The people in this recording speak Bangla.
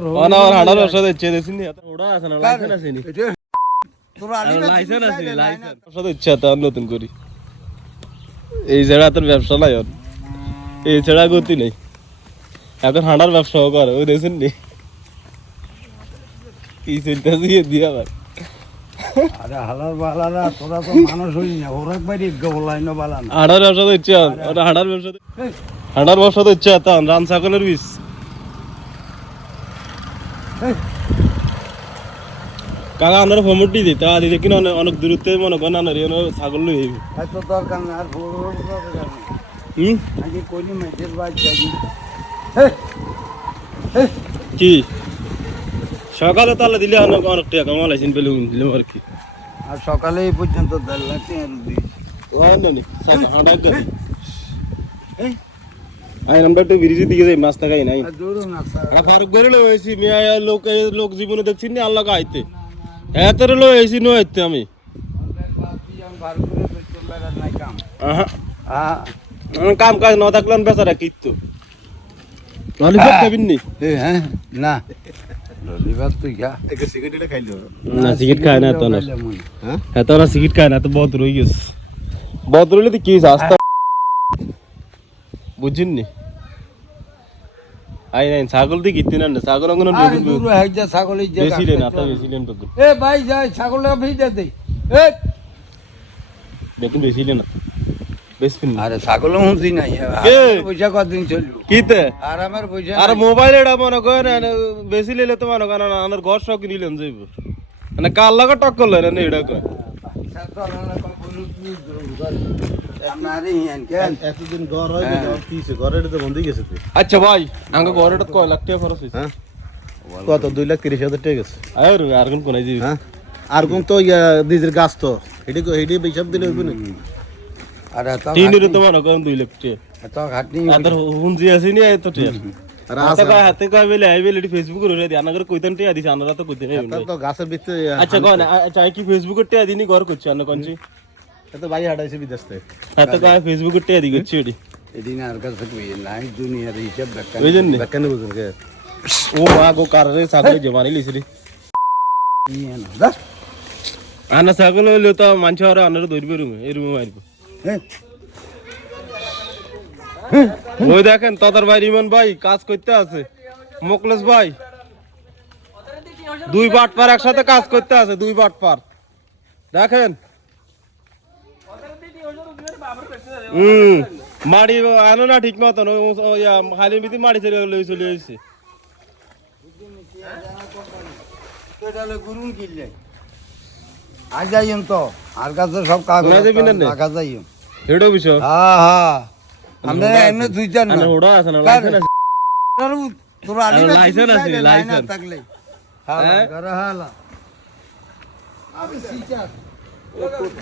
আমার 18 বছর ইচ্ছে দিছি নি ওড়া আছে না লাইসেন্স আছে নি তোর লাইসেন্স আছে লাইসেন্স বছর ইচ্ছা তো নতুন করি এই জায়গা তোর ব্যবসা নাই আর এই ছাড়া গতি নেই এখন হাঁটার ব্যবসা করে ওই দেখছেন নি কি চলতেছে দিয়ে আবার আরে হালার বালারা তোরা তো মানুষ হই না ওরাক বাইরে গলাইন বালা না হাঁটার ব্যবসা তো ইচ্ছা ওটা হাঁটার ব্যবসা তো ইচ্ছা তো রান ছাগলের বিষ কাকা আনার ফমটি দিতে আদি দেখি না অনেক দূরত্বে মনে করেন আনার ছাগল লই আইবি এত দরকার না আর বড় দরকার নেই আগে কোনি মেজের বাজ যাই কি সকালে তাহলে দিলে অনেক টাকা কামালাইছেন পেলে দিলাম আর কি আর সকালে এই পর্যন্ত 10 লাখ টাকা দিই ওয়ান্দানি হাঁটা গেল আই নাম্বার তো বিরিজি দিকে যাই মাছ টাকাই নাই আর দূর না আর ফারুক গরে লইছি মিয়া লোক জীবনে দেখছিন নি আল্লাহ আইতে এতরে লইছি নো আইতে আমি কাম কাজ না থাকলে বেচারা কিত্তু ললিপপ খাবিন নি হ্যাঁ না ললিপপ তুই খা এক সিগারেট খাইলো না সিগারেট খায় না তো না হ্যাঁ তো না সিগারেট খায় না তো বহুত রই গেছে বহুত রইলে তো কি আস্তা বুঝিন নি আই নাই ছাগল দি কিত্তি না ছাগল অঙ্গন আরে দূর হই যা ছাগল এই জায়গা বেশি রে না তো বেশি লেন তো এ ভাই যাই ছাগলটা ভিজে দে এ দেখুন বেশি লেন না বেশিন আরে ছাগল হুঁজি নাই পয়সা কতদিন চলবে কিতে আর আমার পয়সা আর মোবাইল এটা মনে করেন বেশি লেলে তো মনে করেন আমার ঘর সব নিলেন যাইব মানে কাল লাগা টক্কর লয় না এটা কয় এতদিন ঘর হয় কিছে ঘরের তো বন্ধ গেছে তুই আচ্ছা ভাই আঙ্গা ঘরেটা কয় লাখ টাকা খরচ হইছে হ্যাঁ কত 2,30,000 টাকা গেছে আর কোন কোনাই যাবি হ্যাঁ আর কোন তো নিজের গাছ তো হেডি হিসাব দিলে হইব না আরে তো তিনের তো মনে করেন 2 লাখ টাকা এত খাটনি আর হুনজি আসেনি এত টাকা আর হাতে কয় বেলে আই বেলে ফেসবুক রে দি আনাগর কইতেন টাকা দিছ আনারা তো কইতে নাই তো গাছের ভিতরে আচ্ছা কোন আচ্ছা কি ফেসবুকের টাকা দিনি ঘর করছ আনা কোনছি এত ভাই হাঁটাইছে বিদেশ থেকে হাতে কয় ফেসবুকের টাকা দি করছি এডি এদিন আর কাছে কই নাই দুনিয়ার হিসাব বেকান বুঝুন কে ও মা গো কারে ছাগল জমানি লিছরি আনা ছাগল হইলো তো মানুষ আর আনার ধরবে রুমে এই রুমে মারব ওই দেখেন তদার ভাই রিমন ভাই কাজ করতে আছে মোকলেশ ভাই 2 বাট পার একসাথে কাজ করতে আছে 2 বাট পার দেখেন মাড়ি আনো না ঠিক মতন খালি মিতি মাড়ি ছেড়ে লই চলে আসছে গুরুন কিনলে আজ যাইম তো আর কাছে সব কাগজ রাখা যাইম হেডো বিষয় হ্যাঁ হ্যাঁ আমরা এমনি দুই চার না ওড়া আছে না লাইসেন্স আছে তোরা লাইসেন্স আছে লাইসেন্স থাকলে হ্যাঁ হালা আমি সিচার